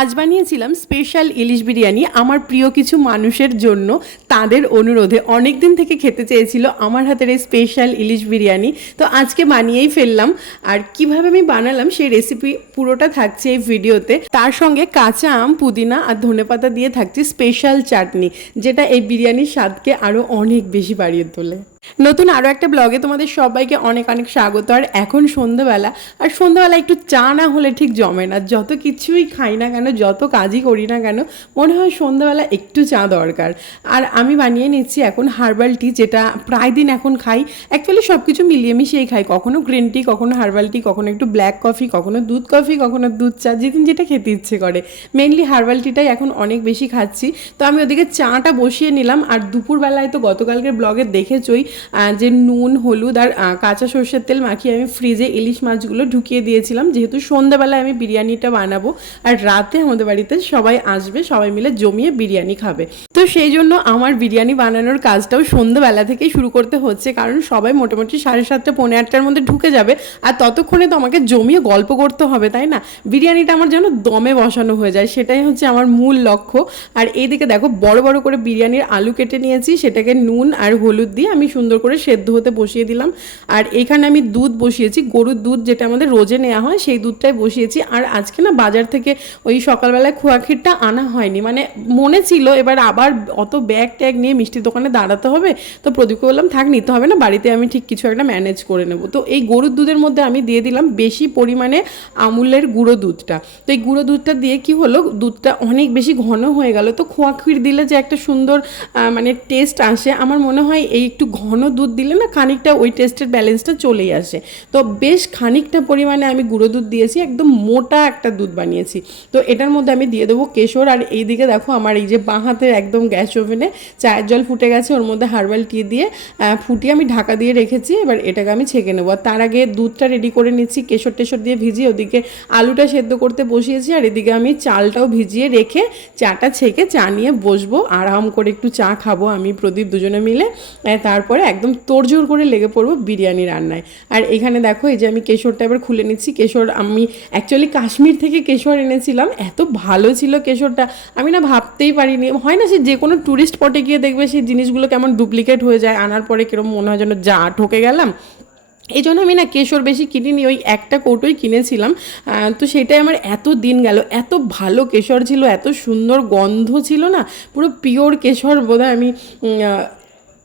আজ বানিয়েছিলাম স্পেশাল ইলিশ বিরিয়ানি আমার প্রিয় কিছু মানুষের জন্য। তাদের অনুরোধে অনেক দিন থেকে খেতে চেয়েছিল আমার হাতের এই স্পেশাল ইলিশ বিরিয়ানি। তো আজকে বানিয়েই ফেললাম। আর কীভাবে আমি বানালাম সেই রেসিপি পুরোটা থাকছে এই ভিডিওতে। তার সঙ্গে কাঁচা আম, পুদিনা আর ধনেপাতা দিয়ে থাকছে স্পেশাল চাটনি, যেটা এই বিরিয়ানির স্বাদকে আরও অনেক বেশি বাড়িয়ে তোলে। নতুন আরও একটা ব্লগে তোমাদের সবাইকে অনেক অনেক স্বাগত। আর এখন সন্ধ্যাবেলা, আর সন্ধ্যাবেলা একটু চা না হলে ঠিক জমে না। যত কিছুই খাই না কেন, যত কাজই করি না কেন, মনে হয় সন্ধ্যাবেলা একটু চা দরকার। আর আমি বানিয়ে নিচ্ছি এখন হার্বাল টি, যেটা প্রায় দিন এখন খাই। অ্যাকচুয়ালি সব কিছু মিলিয়ে মিশিয়েই খাই। কখনো গ্রিন টি, কখনো হার্বাল টি, কখনো একটু ব্ল্যাক কফি, কখনো দুধ কফি, কখনো দুধ চা যেদিন যেটা খেতে ইচ্ছে করে। মেনলি হার্বাল টিটাই এখন অনেক বেশি খাচ্ছি। তো আমি ওদিকে চাটা বসিয়ে নিলাম। আর দুপুরবেলায় তো গতকালকের ব্লগে দেখেছই যে নুন, হলুদ আর কাঁচা সর্ষের তেল মাখিয়ে আমি ফ্রিজে ইলিশ মাছগুলো ঢুকিয়ে দিয়েছিলাম। যেহেতু সন্ধ্যাবেলায় আমি বিরিয়ানিটা বানাবো আর রাতে আমাদের বাড়িতে সবাই আসবে, সবাই মিলে জমিয়ে বিরিয়ানি খাবে। তো সেই জন্য আমার বিরিয়ানি বানানোর কাজটাও সন্ধ্যাবেলা থেকেই শুরু করতে হচ্ছে, কারণ সবাই মোটামুটি সাড়ে সাতটা, পৌনে আটটার মধ্যে ঢুকে যাবে আর ততক্ষণে তো আমাকে জমিয়ে গল্প করতে হবে, তাই না? বিরিয়ানিটা আমার যেন দমে বসানো হয়ে যায়, সেটাই হচ্ছে আমার মূল লক্ষ্য। আর এইদিকে দেখো, বড় বড় করে বিরিয়ানির আলু কেটে নিয়েছি, সেটাকে নুন আর হলুদ দিয়ে আমি সুন্দর করে সেদ্ধ হতে বসিয়ে দিলাম। আর এখানে আমি দুধ বসিয়েছি, গরুর দুধ যেটা আমাদের রোজে নেওয়া হয়, সেই দুধটাই বসিয়েছি। আর আজকে না বাজার থেকে ওই সকালবেলায় খোয়া ক্ষীরটা আনা হয়নি। মানে মনে ছিল এবার আবার অত ব্যাগ ট্যাগ নিয়ে মিষ্টির দোকানে দাঁড়াতে হবে। তো প্রদীপকে বললাম, থাক, নিতে হবে না, বাড়িতে আমি ঠিক কিছু একটা ম্যানেজ করে নেব। তো এই গরুর দুধের মধ্যে আমি দিয়ে দিলাম বেশি পরিমাণে আমুলের গুঁড়ো দুধটা। তো এই গুঁড়ো দুধটা দিয়ে কি হলো, দুধটা অনেক বেশি ঘন হয়ে গেল। তো খোয়া ক্ষীর দিলে যে একটা সুন্দর মানে টেস্ট আসে, আমার মনে হয় এই একটু ঘন দুধ দিলে না খানিকটা ওই টেস্টের ব্যালেন্সটা চলেই আসে। তো বেশ খানিকটা পরিমাণে আমি গুঁড়ো দুধ দিয়েছি, একদম মোটা একটা দুধ বানিয়েছি। তো এটার মধ্যে আমি দিয়ে দেবো কেশর, আর এইদিকে দেখো আমার এই যে বাঁ হাতের একদম গ্যাস ওভেনে চায়ের জল ফুটে গেছে, ওর মধ্যে হার্বাল টি দিয়ে ফুটিয়ে আমি ঢাকা দিয়ে রেখেছি, এবার এটাকে আমি ছেঁকে নেব। আর তার আগে দুধটা রেডি করে নিচ্ছি, কেশর টেশর দিয়ে ভিজিয়ে ওদিকে আলুটা সেদ্ধ করতে বসিয়েছি, আর এদিকে আমি চালটাও ভিজিয়ে রেখে চাটা ছেঁকে চা নিয়ে বসবো, আরাম করে একটু চা খাব আমি প্রদীপ দুজনে মিলে। তারপরে একদম তোড়জোড় করে লেগে পড়ব বিরিয়ানি রান্নায়। আর এখানে দেখো, এই যে আমি কেশরটা এবার খুলে নিচ্ছি। কেশর, আমি অ্যাকচুয়ালি কাশ্মীর থেকে কেশর এনেছিলাম। এত ভালো ছিল কেশরটা। আমি না ভাবতেই পারিনি। হয় না সে যে কোনো ট্যুরিস্ট স্পটে গিয়ে দেখবে সেই জিনিসগুলো কেমন ডুপ্লিকেট হয়ে যায়, আনার পরে কিরম মনে হয় যেন যা ঠকে গেলাম। এই জন্য আমি না কেশর বেশি কিনিনি, ওই একটা কৌটোই কিনেছিলাম। তো সেটাই আমার এত দিন গেল। এত ভালো কেশর ছিল, এত সুন্দর গন্ধ ছিল না। পুরো পিওর কেশর বোধহয় আমি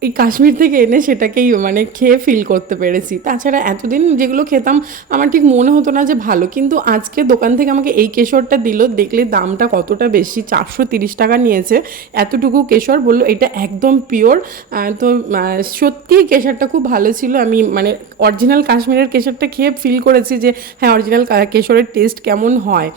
এই কাশ্মীর থেকে এনে সেটাকেই মানে খেয়ে ফিল করতে পেরেছি। তাছাড়া এতদিন যেগুলো খেতাম, আমার ঠিক মনে হতো না যে ভালো। কিন্তু আজকে দোকান থেকে আমাকে এই কেশরটা দিল, দেখলে দামটা কতটা বেশি, চারশো তিরিশ টাকা নিয়েছে। এতটুকু কেশর বলল, এটা একদম পিওর তো সত্যিই কেশরটা খুব ভালো ছিল। আমি মানে অরিজিনাল কাশ্মীরের কেশরটা খেয়ে ফিল করেছি যে হ্যাঁ অরিজিনাল কেশরের টেস্ট কেমন হয়।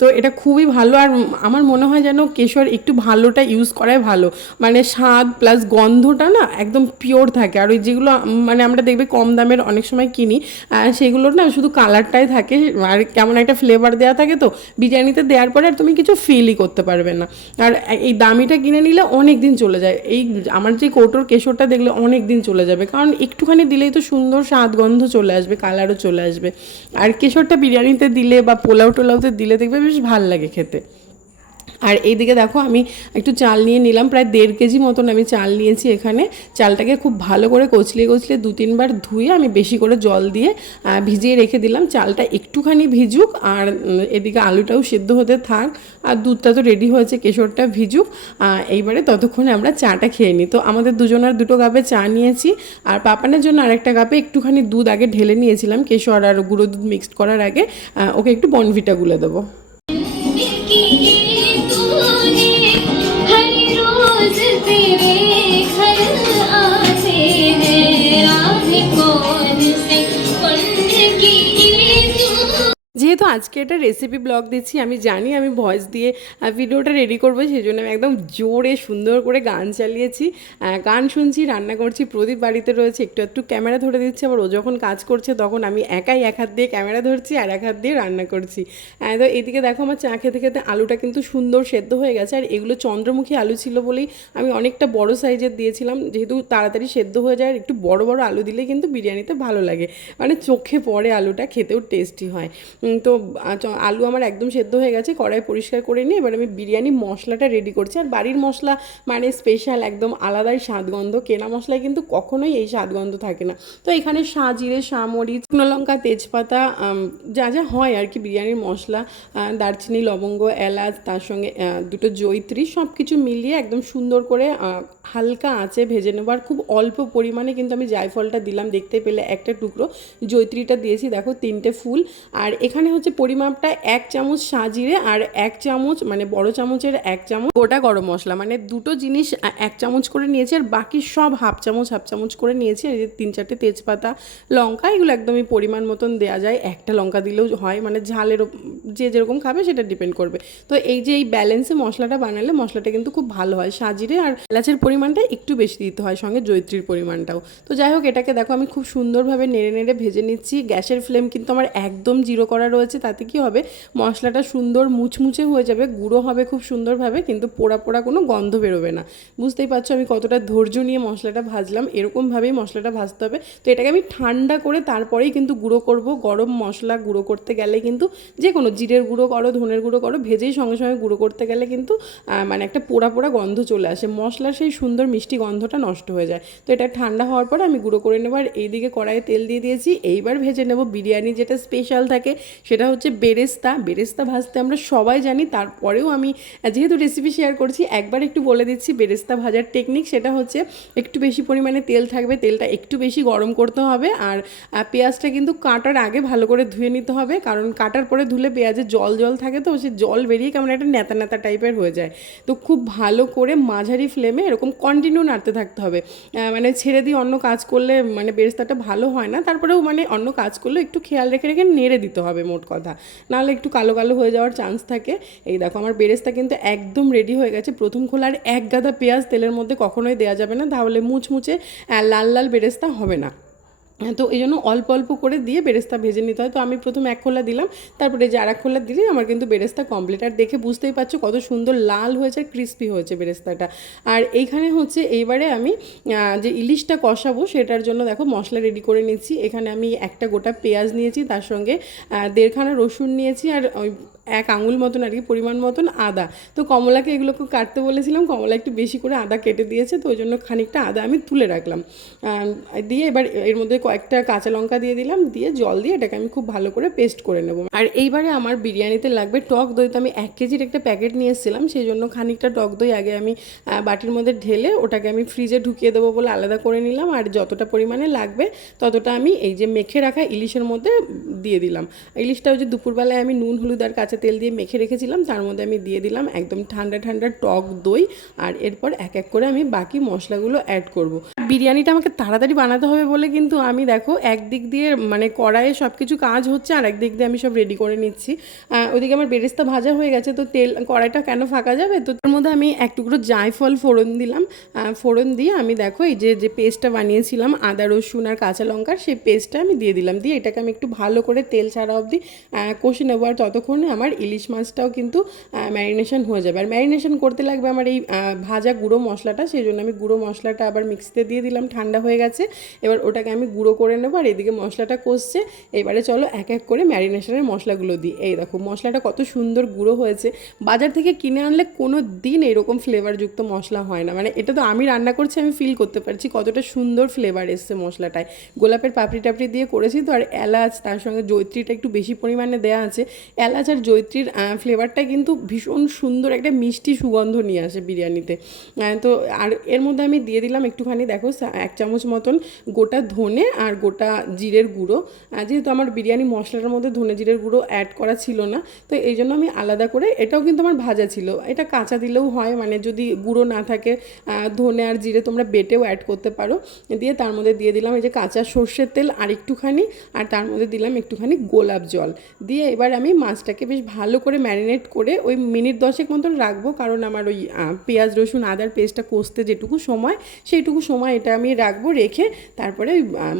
তো এটা খুবই ভালো। আর আমার মনে হয় যেন কেশর একটু ভালোটা ইউজ করাই ভালো। মানে স্বাদ প্লাস গন্ধটা না একদম পিওর থাকে। আর ওই যেগুলো মানে আমরা দেখবে কম দামের অনেক সময় কিনি সেগুলোর না শুধু কালারটাই থাকে, আর কেমন একটা ফ্লেভার দেওয়া থাকে তো, বিরিয়ানিতে দেওয়ার পরে আর তুমি কিছু ফিলই করতে পারবে না। আর এই দামিটা কিনে নিলে অনেক দিন চলে যায়। এই আমার যে কৌটোর কেশরটা দেখলে অনেক দিন চলে যাবে। কারণ একটুখানি দিলেই তো সুন্দর স্বাদ গন্ধ চলে আসবে কালারও চলে আসবে। আর কেশরটা বিরিয়ানিতে দিলে বা পোলাও টোলাওতে দিলে দেখবে বেশ ভালো লাগে খেতে। আর এইদিকে দেখো আমি একটু চাল নিয়ে নিলাম, প্রায় দেড় কেজি মতন আমি চাল নিয়েছি এখানে। চালটাকে খুব ভালো করে কচলিয়ে কচলিয়ে দু তিনবার ধুয়ে আমি বেশি করে জল দিয়ে ভিজিয়ে রেখে দিলাম। চালটা একটুখানি ভিজুক আর এদিকে আলুটাও সেদ্ধ হতে থাক। আর দুধটা তো রেডি হয়েছে, কেশরটা ভিজুক। এইবারে ততক্ষণে আমরা চাটা খেয়ে নিই। তো আমাদের দুজনের দুটো কাপে চা নিয়েছি। আর পাপানের জন্য আরেকটা কাপে একটুখানি দুধ আগে ঢেলে নিয়েছিলাম, কেশর আর গুঁড়ো দুধ মিক্সড করার আগে। ওকে একটু বনভিটা গুলে দেবো। আজকে একটা রেসিপি ব্লগ দিচ্ছি, আমি জানি আমি ভয়েস দিয়ে ভিডিওটা রেডি করব, সেই জন্য আমি একদম জোরে সুন্দর করে গান চালিয়েছি। গান শুনছি, রান্না করছি, প্রদীপ বাড়িতে রয়েছে, একটু একটু ক্যামেরা ধরে দিচ্ছে, আবার ও যখন কাজ করছে তখন আমি একাই এক হাত দিয়ে ক্যামেরা ধরছি আর এক হাত দিয়ে রান্না করছি। তো এদিকে দেখো আমার চা খেতে খেতে আলুটা কিন্তু সুন্দর সেদ্ধ হয়ে গেছে, আর এগুলো চন্দ্রমুখী আলু ছিল বলেই আমি অনেকটা বড় সাইজের দিয়েছিলাম, যেহেতু তাড়াতাড়ি সেদ্ধ হয়ে যায় একটু বড় বড় আলু দিলে কিন্তু বিরিয়ানিতে ভালো লাগে। মানে চোখে পড়ে আলুটা, খেতেও টেস্টি হয়। তো আলু আমার একদম সেদ্ধ হয়ে গেছে, কড়াই পরিষ্কার করে নিয়ে এবার আমি বিরিয়ানি মশলাটা রেডি করছি। আর বাড়ির মশলা মানে স্পেশাল একদম আলাদাই স্বাদগন্ধ। কেনা মশলায় কিন্তু কখনোই এই স্বাদগন্ধ থাকে না। তো এখানে সাজিরে সামরিচ শুকনো লঙ্কা, তেজপাতা যা যা হয় আর কি বিরিয়ানির মশলা দারচিনি, লবঙ্গ, এলাচ, তার সঙ্গে দুটো জৈত্রী সব কিছু মিলিয়ে একদম সুন্দর করে হালকা আঁচে ভেজে নেব। আর খুব অল্প পরিমাণে কিন্তু আমি জায়ফলটা দিলাম, দেখতে পেলে একটা টুকরো। জৈত্রীটা দিয়েছি, দেখো তিনটে ফুল। আর এখানে হচ্ছে পরিমাপটা এক চামচ সাজিরে আর এক চামচ মানে বড় চামচের এক চামচ গোটা গরম মশলা মানে দুটো জিনিস এক চামচ করে নিয়েছি আর বাকি সব হাফ চামচ হাফ চামচ করে নিয়েছি। এই যে তিন চারটে তেজপাতা, লঙ্কা, এগুলো একদমই পরিমাণ মতন দেওয়া যায়। একটা লঙ্কা দিলেও হয় মানে ঝালের যে যেরকম খাবে সেটা ডিপেন্ড করবে। তো এই যে এই ব্যালেন্সে মশলাটা বানালে মশলাটা কিন্তু খুব ভালো হয় সাজিরে আর এলাচের পরিমাণটা একটু বেশি দিতে হয়, সঙ্গে জৈত্রীর পরিমাণটাও। তো যাই হোক, এটাকে দেখো আমি খুব সুন্দরভাবে নেড়ে নেড়ে ভেজে নিচ্ছি। গ্যাসের ফ্লেম কিন্তু আমার একদম জিরো করা রয়েছে। তাতে কি হবে? মশলাটা সুন্দর মুচমুচে হয়ে যাবে, গুঁড়ো হবে খুব সুন্দরভাবে, কিন্তু পোড়া পোড়া কোনো গন্ধ বেরোবে না। বুঝতেই পারছ আমি কতটা ধৈর্য নিয়ে মশলাটা ভাজলাম, এরকমভাবেই মশলাটা ভাজতে হবে। তো এটাকে আমি ঠান্ডা করে তারপরেই কিন্তু গুঁড়ো করব। গরম মশলা গুঁড়ো করতে গেলে কিন্তু যে কোনো জিরের গুঁড়ো করো, ধনের গুঁড়ো করো, ভেজেই সঙ্গে সঙ্গে গুঁড়ো করতে গেলে কিন্তু মানে একটা পোড়া পোড়া গন্ধ চলে আসে। মশলার সেই সুন্দর মিষ্টি গন্ধটা নষ্ট হয়ে যায়। তো এটা ঠান্ডা হওয়ার পর আমি গুঁড়ো করে নেব। আর এইদিকে কড়াইয়ে তেল দিয়ে দিয়েছি। এইবার ভেজে নেব বিরিয়ানি, যেটা স্পেশাল থাকে, সেটা হচ্ছে বেরেস্তা। বেরেস্তা ভাজতে আমরা সবাই জানি, তারপরেও আমি যেহেতু রেসিপি শেয়ার করছি, একবার একটু বলে দিচ্ছি, বেরেস্তা ভাজার টেকনিক সেটা হচ্ছে একটু বেশি পরিমাণে তেল থাকবে, তেলটা একটু বেশি গরম করতে হবে আর পেঁয়াজটা কিন্তু কাটার আগে ভালো করে ধুয়ে নিতে হবে, কারণ কাটার পরে ধুলে পেঁয়াজে জল জল থাকে তো, সে জল বেরিয়ে কেমন একটা নেতা নেতা টাইপের হয়ে যায়। তো খুব ভালো করে মাঝারি ফ্লেমে এরকম কন্টিনিউ নাড়তে থাকতে হবে। মানে ছেড়ে দিয়ে অন্য কাজ করলে মানে বেরেস্তাটা ভালো হয় না, তারপরেও মানে অন্য কাজ করলে একটু খেয়াল রেখে রেখে নেড়ে দিতে হবে মোট কথা। নাহলে একটু কালো কালো হয়ে যাওয়ার চান্স থাকে। এই দেখো, আমার বেরেস্তা কিন্তু একদম রেডি হয়ে গেছে। প্রথম খোলার এক গাদা পেঁয়াজ তেলের মধ্যে কখনোই দেওয়া যাবে না। তাহলে মুচমুচে লাল লাল বেরেস্তা হবে না। তো এই জন্য অল্প অল্প করে দিয়ে বেরেস্তা ভেজে নিতে হয়। তো আমি প্রথম এক খোলা দিলাম, তারপরে যে আর এক খোলা দিলে আমার কিন্তু বেরেস্তা কমপ্লিট আর দেখে বুঝতেই পারছ কত সুন্দর লাল হয়েছে আর ক্রিস্পি হয়েছে বেরেস্তাটা। আর এইখানে হচ্ছে এইবারে আমি যে ইলিশটা কষাবো সেটার জন্য দেখো মশলা রেডি করে নিচ্ছি। এখানে আমি একটা গোটা পেঁয়াজ নিয়েছি, তার সঙ্গে দেড়খানা রসুন নিয়েছি আর এক আঙুল মতন আর কি, পরিমাণ মতন আদা। তো কমলাকে এগুলোকে কাটতে বলেছিলাম, কমলা একটু বেশি করে আদা কেটে দিয়েছে, তো ওই জন্য খানিকটা আদা আমি তুলে রাখলাম। দিয়ে এবার এর মধ্যে কয়েকটা কাঁচা লঙ্কা দিয়ে দিলাম, দিয়ে জল দিয়ে এটাকে আমি খুব ভালো করে পেস্ট করে নেব। আর এইবারে আমার বিরিয়ানিতে লাগবে টক দই, তো আমি এক কেজির একটা প্যাকেট নিয়ে এসেছিলাম, সেই জন্য খানিকটা টক দই আগে আমি বাটির মধ্যে ঢেলে ওটাকে আমি ফ্রিজে ঢুকিয়ে দেবো বলে আলাদা করে নিলাম, আর যতটা পরিমাণে লাগবে ততটা আমি এই যে মেখে রাখা ইলিশের মধ্যে দিয়ে দিলাম। ইলিশটা ওই যে দুপুরবেলায় আমি নুন, হলুদ আর কাঁচা তেল দিয়ে মেখে রেখেছিলাম, তার মধ্যে আমি দিয়ে দিলাম একদম ঠান্ডা ঠান্ডা টক দই, আর এরপর এক এক করে আমি বাকি মশলাগুলো অ্যাড করব। বিরিয়ানিটা আমাকে তাড়াতাড়ি বানাতে হবে বলে কিন্তু আমি দেখো একদিক দিয়ে মানে কড়াইয়ে সব কিছু কাজ হচ্ছে আর একদিক দিয়ে আমি সব রেডি করে নিচ্ছি। আহ, ওইদিকে আমার বেরেস্তা ভাজা হয়ে গেছে তো তেল কড়াইটা কেন ফাঁকা যাবে? তো তার মধ্যে আমি এক টুকরো জায়ফল ফোড়ন দিলাম। ফোড়ন দিয়ে আমি দেখো এই যে যে পেস্টটা বানিয়েছিলাম আদা রসুন আর কাঁচা লঙ্কার সেই পেস্টটা আমি দিয়ে দিলাম। দিয়ে এটাকে আমি একটু ভালো করে তেল ছাড়া অবধি কষে নেব। আর ততক্ষণে আমার ইলিশ মাছটাও কিন্তু ম্যারিনেশন হয়ে যাবে। আর ম্যারিনেশন করতে লাগবে আমার এই ভাজা গুঁড়ো মশলাটা সেই জন্য আমি গুঁড়ো মশলাটা আবার মিক্সিতে দিয়ে দিলাম, ঠান্ডা হয়ে গেছে। এবার ওটাকে আমি গুঁড়ো করে নেব আর এদিকে মশলাটা কষছে। এবারে চলো এক এক করে ম্যারিনেশনের মশলাগুলো দিই। এই দেখো, মশলাটা কত সুন্দর গুঁড়ো হয়েছে। বাজার থেকে কিনে আনলে কোনো দিন এরকম ফ্লেভারযুক্ত মশলা হয় না। মানে এটা তো আমি রান্না করছি, আমি ফিল করতে পারছি কতটা সুন্দর ফ্লেভার এসছে মশলাটায়। গোলাপের পাপড়ি টাপড়ি দিয়ে করেছি তো, আর এলাচ, তার সঙ্গে জৈত্রীটা একটু বেশি পরিমাণে দেওয়া আছে। এলাচ আর জৈত্রীর ফ্লেভারটা কিন্তু ভীষণ সুন্দর একটা মিষ্টি সুগন্ধ নিয়ে আসে বিরিয়ানিতে। তো আর এর মধ্যে আমি দিয়ে দিলাম একটুখানি, দেখো সা- এক চামচ মতন গোটা ধনে আর গোটা জিরের গুঁড়ো। যেহেতু আমার বিরিয়ানি মশলাটার মধ্যে ধনে জিরের গুঁড়ো অ্যাড করা ছিল না, তো এই জন্য আমি আলাদা করে, এটাও কিন্তু আমার ভাজা ছিল। এটা কাঁচা দিলেও হয় মানে যদি গুঁড়ো না থাকে ধনে আর জিরে তোমরা বেটেও অ্যাড করতে পারো। দিয়ে তার মধ্যে দিয়ে দিলাম এই যে কাঁচা সর্ষের তেল আর একটুখানি আর তার মধ্যে দিলাম একটুখানি গোলাপ জল। দিয়ে এবার আমি মাছটাকে বেশ ভালো করে ম্যারিনেট করে ওই মিনিট দশেক মতন রাখব, কারণ আমার ওই পেঁয়াজ, রসুন, আদার পেস্টটা কষতে যেটুকু সময়, সেইটুকু সময় এটা আমি রাখব রেখে তারপরে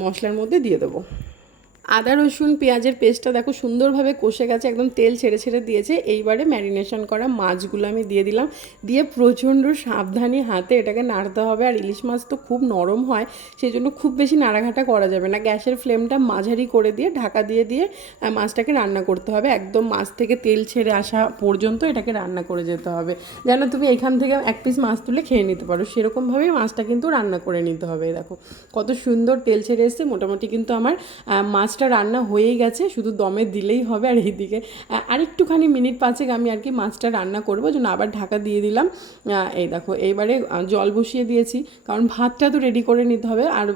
মশলার মধ্যে দিয়ে দেবো। আদা রসুন পেঁয়াজের পেস্টটা দেখো সুন্দরভাবে কষে গেছে একদম তেল ছেড়ে ছেড়ে দিয়েছে। এইবারে ম্যারিনেশন করা মাছগুলো আমি দিয়ে দিলাম। দিয়ে প্রচণ্ড সাবধানে হাতে এটাকে নাড়তে হবে। আর ইলিশ মাছ তো খুব নরম হয় সেই জন্য খুব বেশি নাড়াঘাটা করা যাবে না। গ্যাসের ফ্লেমটা মাঝারি করে দিয়ে ঢাকা দিয়ে দিয়ে মাছটাকে রান্না করতে হবে। একদম মাছ থেকে তেল ছেড়ে আসা পর্যন্ত এটাকে রান্না করে যেতে হবে। যেন তুমি এখান থেকে এক পিস মাছ তুলে খেয়ে নিতে পারো। সেরকমভাবেই মাছটা কিন্তু রান্না করে নিতে হবে। দেখো কত সুন্দর তেল ছেড়ে এসছে। মোটামুটি কিন্তু আমার আহ, মাছটা রান্না হয়েই গেছে শুধু দমে দিলেই হবে আর এইদিকে আহ, আরেকটুখানি মিনিট পাঁচেক আমি আর কি মাছটা রান্না করব জন্য আবার ঢাকা দিয়ে দিলাম। এই দেখো এইবারে জল বসিয়ে দিয়েছি কারণ ভাতটা তো রেডি করে নিতে হবে আর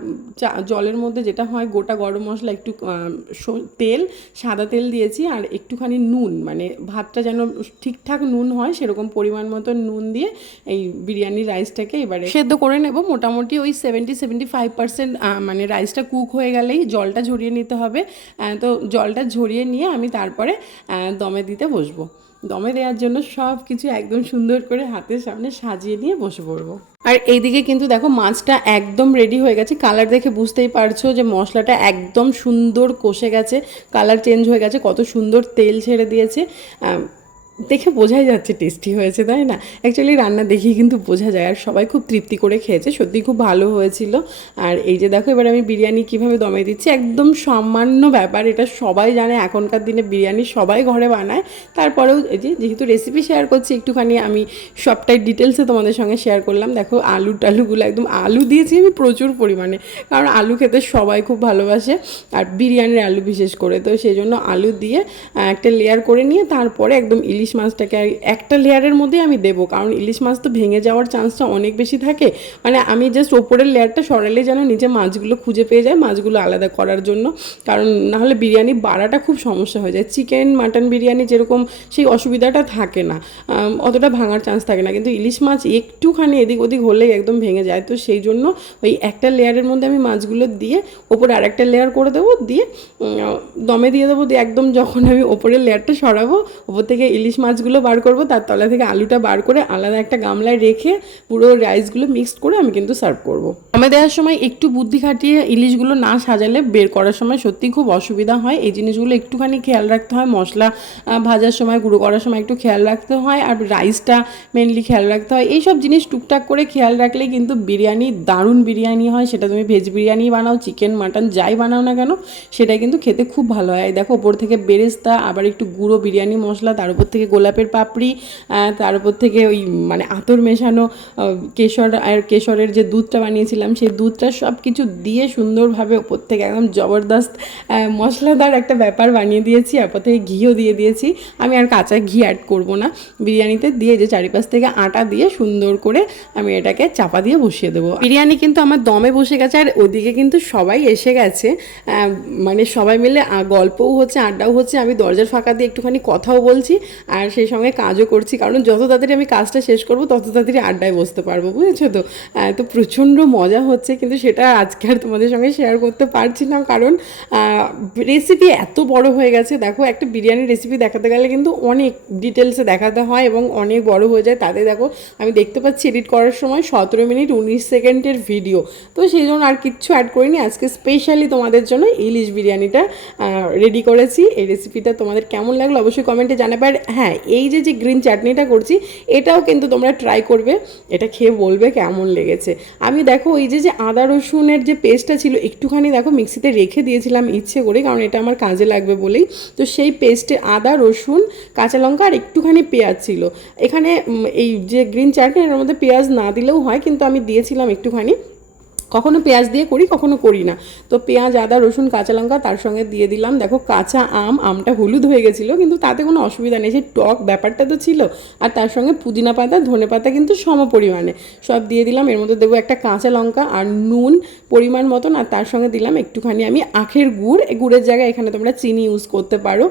জলের মধ্যে যেটা হয় গোটা গরম মশলা একটু তেল সাদা তেল দিয়েছি আর একটুখানি নুন মানে ভাতটা যেন ঠিকঠাক নুন হয় সেরকম পরিমাণ মতো নুন দিয়ে এই বিরিয়ানি রাইসটাকে এবারে সেদ্ধ করে নেব। মোটামুটি ওই সেভেন্টি সেভেন্টি ফাইভ পার্সেন্ট মানে রাইসটা কুক হয়ে গেলেই জলটা ঝরিয়ে নিতে হবে। আহ, তো জলটা ঝরিয়ে নিয়ে আমি তারপরে দমে দিতে বসবো। দমে দেওয়ার জন্য সব কিছু একদম সুন্দর করে হাতের সামনে সাজিয়ে নিয়ে বসে পড়ব। আর এইদিকে কিন্তু দেখো মাছটা একদম রেডি হয়ে গেছে। কালার দেখে বুঝতেই পারছ যে মশলাটা একদম সুন্দর কষে গেছে। কালার চেঞ্জ হয়ে গেছে কত সুন্দর তেল ছেড়ে দিয়েছে। দেখে বোঝাই যাচ্ছে টেস্টি হয়েছে, তাই না? অ্যাকচুয়ালি রান্না দেখেই কিন্তু বোঝা যায়, আর সবাই খুব তৃপ্তি করে খেয়েছে। সত্যি খুব ভালো হয়েছিল। আর এই যে দেখো, এবার আমি বিরিয়ানি কীভাবে দমে দিচ্ছি, একদম সামান্য ব্যাপার, এটা সবাই জানে, এখনকার দিনে বিরিয়ানি সবাই ঘরে বানায়। তারপরেও এই যে, যেহেতু রেসিপি শেয়ার করছি, একটুখানি আমি সবটাই ডিটেলসে তোমাদের সঙ্গে শেয়ার করলাম। দেখো, আলু টালুগুলো একদম আলু দিয়েছি আমি প্রচুর পরিমাণে, কারণ আলু খেতে সবাই খুব ভালোবাসে, আর বিরিয়ানির আলু বিশেষ করে। তো সেই জন্য আলু দিয়ে একটা লেয়ার করে নিয়ে, তারপরে একদম ইলিশ মাছটাকে আর একটা লেয়ারের মধ্যে আমি দেবো, কারণ ইলিশ মাছ তো ভেঙে যাওয়ার চান্সটা অনেক বেশি থাকে। মানে আমি জাস্ট ওপরের লেয়ারটা সরালে যেন নিচে মাছগুলো খুঁজে পেয়ে যায় মাছগুলো আলাদা করার জন্য। কারণ নাহলে বিরিয়ানি বাড়াটা খুব সমস্যা হয়ে যায়। চিকেন, মাটন বিরিয়ানি যেরকম সেই অসুবিধাটা থাকে না। অতটা ভাঙার চান্স থাকে না। কিন্তু ইলিশ মাছ একটুখানি এদিক ওদিক হলেই একদম ভেঙে যায়। তো সেই জন্য ওই একটা লেয়ারের মধ্যে আমি মাছগুলো দিয়ে ওপরে আরেকটা লেয়ার করে দেবো, দিয়ে দমে দিয়ে দেবো, দিয়ে একদম যখন আমি ওপরের লেয়ারটা সরাবো, ওপর থেকে ইলিশ মাছগুলো বার করব, তার তলা থেকে আলুটা বার করে আলাদা একটা গামলায় রেখে পুরো রাইসগুলো মিক্সড করে আমি কিন্তু সার্ভ করব। দমে দেওয়ার সময় একটু বুদ্ধি খাটিয়ে ইলিশগুলো না সাজালে বের করার সময় সত্যি খুব অসুবিধা হয়। এই জিনিসগুলো একটুখানি খেয়াল রাখতে হয়, মশলা ভাজার সময়, গুঁড়ো করার সময় একটু খেয়াল রাখতে হয় আর রাইসটা মেনলি খেয়াল রাখতে হয়। এইসব জিনিস টুকটাক করে খেয়াল রাখলেই কিন্তু বিরিয়ানি দারুণ বিরিয়ানি হয়। সেটা তুমি ভেজ বিরিয়ানি বানাও চিকেন মাটন যাই বানাও না কেন, সেটা কিন্তু খেতে খুব ভালো হয়। দেখো, ওপর থেকে বেরেস্তা, আবার একটু গুঁড়ো বিরিয়ানি মশলা, তার উপর থেকে গোলাপের পাপড়ি তার উপর থেকে ওই মানে আতর মেশানো কেশর, আর কেশরের যে দুধটা বানিয়েছিলাম, সেই দুধটা সব কিছু দিয়ে সুন্দরভাবে ওপর থেকে একদম জবরদস্ত মশলাদার একটা ব্যাপার বানিয়ে দিয়েছি তারপর থেকে ঘিও দিয়ে দিয়েছি। আমি আর কাঁচা ঘি অ্যাড করব না। বিরিয়ানিতে দিয়ে যে চারিপাশ থেকে আটা দিয়ে সুন্দর করে আমি এটাকে চাপা দিয়ে বসিয়ে দেবো। বিরিয়ানি কিন্তু আমার দমে বসে গেছে, আর ওদিকে কিন্তু সবাই এসে গেছে। মানে সবাই মিলে গল্পও হচ্ছে, আড্ডাও হচ্ছে। আমি দরজার ফাঁকা দিয়ে একটুখানি কথাও বলছি, আর সেই সঙ্গে কাজও করছি। কারণ যত তাড়াতাড়ি আমি কাজটা শেষ করব, তত তাড়াতাড়ি আড্ডায় বসতে পারব, বুঝেছ তো? তো প্রচণ্ড মজা হচ্ছে, কিন্তু সেটা আজকে আর তোমাদের সঙ্গে শেয়ার করতে পারছি না। কারণ রেসিপি এত বড় হয়ে গেছে। দেখো, একটা বিরিয়ানির রেসিপি দেখাতে গেলে কিন্তু অনেক ডিটেলসে দেখাতে হয় এবং অনেক বড় হয়ে যায়। তাতে দেখো, আমি দেখতে পাচ্ছি এডিট করার সময় সতেরো মিনিট উনিশ সেকেন্ডের ভিডিও তো সেই জন্য আর কিচ্ছু অ্যাড করিনি। আজকে স্পেশালি তোমাদের জন্য ইলিশ বিরিয়ানিটা রেডি করেছি। এই রেসিপিটা তোমাদের কেমন লাগল অবশ্যই কমেন্টে জানাবে। আর হ্যাঁ এই যে যে গ্রিন চাটনিটা করছি, এটাও কিন্তু তোমরা ট্রাই করবে। এটা খেয়ে বলবে কেমন লেগেছে। আমি দেখো, এই যে যে আদা রসুনের যে পেস্টটা ছিল, একটুখানি দেখো মিক্সিতে রেখে দিয়েছিলাম ইচ্ছে করে, কারণ এটা আমার কাজে লাগবে বলেই। তো সেই পেস্টে আদা, রসুন, কাঁচা লঙ্কা আর একটুখানি পেঁয়াজ ছিল। এখানে এই যে গ্রিন চাটনি এর মধ্যে পেঁয়াজ না দিলেও হয়, কিন্তু আমি দিয়েছিলাম একটুখানি। কখনো পেঁয়াজ দিয়ে করি, কখনো করি না। তো পেঁয়াজ, আদা, রসুন, কাঁচা লঙ্কা তার সঙ্গে দিয়ে দিলাম। দেখো কাঁচা আম, আমটা হলুদ হয়ে গেছিল, কিন্তু তাতে কোনো অসুবিধা নেই। সেই টক ব্যাপারটা তো ছিল। আর তার সঙ্গে পুদিনা পাতা, ধনে পাতা কিন্তু সম পরিমাণে সব দিয়ে দিলাম। এর মধ্যে দেবো একটা কাঁচা লঙ্কা আর নুন পরিমাণ মতন। আর তার সঙ্গে দিলাম একটুখানি আমি আখের গুড়। গুড়ের জায়গায় এখানে তোমরা চিনি ইউজ করতে পারো।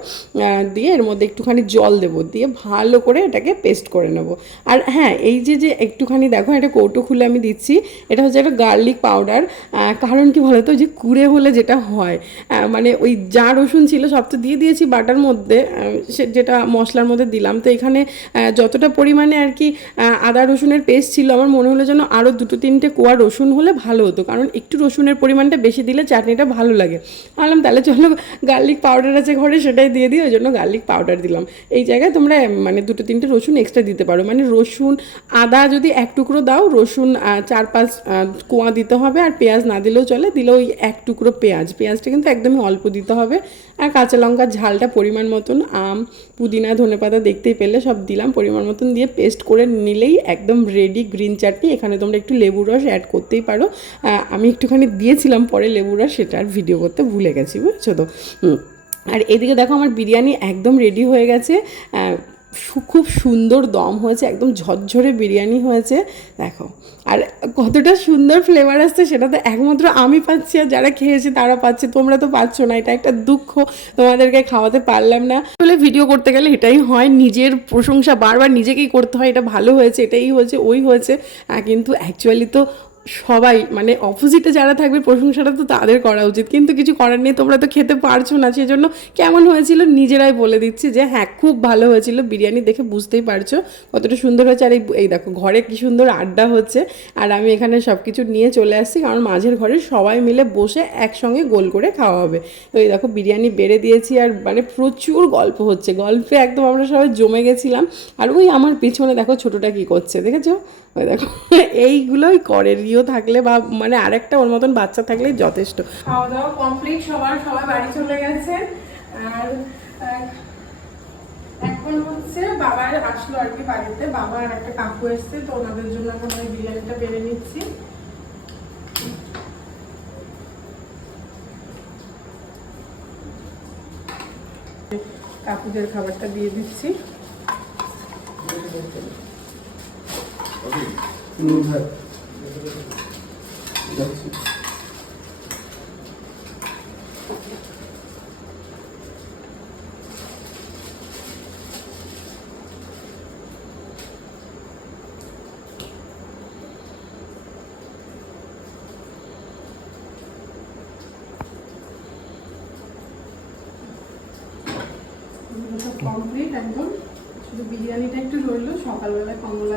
দিয়ে এর মধ্যে একটুখানি জল দেবো। দিয়ে ভালো করে এটাকে পেস্ট করে নেব। আর হ্যাঁ এই যে যে একটুখানি দেখো, একটা কৌটো খুলে আমি দিচ্ছি। এটা হচ্ছে একটা গার্লিক পাউডার কারণ কি বলতো যে কুড়ে হলে যেটা হয় মানে ওই যা রসুন ছিল সব তো দিয়ে দিয়েছি বাটার মধ্যে সে যেটা মশলার মধ্যে দিলাম। তো এখানে যতটা পরিমাণে আর কি আদা রসুনের পেস্ট ছিল, আমার মনে হলো যেন আরও দুটো তিনটে কোয়া রসুন হলে ভালো হতো, কারণ একটু রসুনের পরিমাণটা বেশি দিলে চাটনিটা ভালো লাগে। ভাবলাম তাহলে চলো গার্লিক পাউডার আছে ঘরে, সেটাই দিয়ে দিই। ওই জন্য গার্লিক পাউডার দিলাম। এই জায়গায় তোমরা মানে দুটো তিনটে রসুন এক্সট্রা দিতে পারো। মানে রসুন, আদা যদি এক টুকরো দাও, রসুন চার পাঁচ কোয়া দিতে হবে আর পেঁয়াজ না দিলেও চলে দিলে ওই এক টুকরো পেঁয়াজ। পেঁয়াজটা কিন্তু একদমই অল্প দিতে হবে। আর কাঁচা লঙ্কার ঝালটা পরিমাণ মতন, আম, পুদিনা, ধনেপাতা দেখতেই পেলে সব দিলাম, পরিমাণ মতন দিয়ে পেস্ট করে নিলেই একদম রেডি গ্রিন চাটনি এখানে তোমরা একটু লেবু রস অ্যাড করতেই পারো। আমি একটুখানি দিয়েছিলাম পরে লেবু রস, সেটা আর ভিডিও করতে ভুলে গেছি, বুঝছ তো? আর এদিকে দেখো আমার বিরিয়ানি একদম রেডি হয়ে গেছে। খুব সুন্দর দম হয়েছে, একদম ঝরঝরে বিরিয়ানি হয়েছে, দেখো। আর কতটা সুন্দর ফ্লেভার আসছে সেটা তো একমাত্র আমি পাচ্ছি আর যারা খেয়েছে তারা পাচ্ছে, তোমরা তো পাচ্ছ না, এটা একটা দুঃখ, তোমাদেরকে খাওয়াতে পারলাম না। আসলে ভিডিও করতে গেলে এটাই হয়, নিজের প্রশংসা বারবার নিজেকেই করতে হয়, এটা ভালো হয়েছে, এটাই হয়েছে, ওই হয়েছে। কিন্তু অ্যাকচুয়ালি তো সবাই মানে অপোজিটে যারা থাকবে প্রশংসাটা তো তাদের করা উচিত। কিন্তু কিছু করার নেই, তোমরা তো খেতে পারছ না, সেজন্য কেমন হয়েছিল নিজেরাই বলে দিচ্ছি যে হ্যাঁ খুব ভালো হয়েছিল, বিরিয়ানি দেখে বুঝতেই পারছ কতটা সুন্দর হয়েছে। আর এই এই দেখো, ঘরে কি সুন্দর আড্ডা হচ্ছে। আর আমি এখানে সব কিছু নিয়ে চলে আসছি, কারণ মাঝের ঘরে সবাই মিলে বসে একসঙ্গে গোল করে খাওয়া হবে। তো এই দেখো, বিরিয়ানি বেড়ে দিয়েছি, আর মানে প্রচুর গল্প হচ্ছে। গল্পে একদম আমরা সবাই জমে গেছিলাম। আর ওই আমার পিছনে দেখো, ছোটোটা কি করছে, দেখেছ? ওই দেখো, এইগুলোই করে, রিও থাকলে বা মানে আরেকটা ওর মতন বাচ্চা থাকলেই যথেষ্ট। খাওয়া দাওয়া কমপ্লিট সবার সবাই বাড়ি চলে গেছে। আর এখন হচ্ছে বাবার আসলো আর কি বাড়িতে। বাবা আর একটা কাকু এসছে তো ওনাদের জন্য এখন আমি বিরিয়ানিটা বেড়ে নিচ্ছি। কাকুদের খাবারটা দিয়ে দিচ্ছি। কমপ্লিট একদম। শুধু বিরিয়ানিটা একটু রইল সকালবেলা কমলা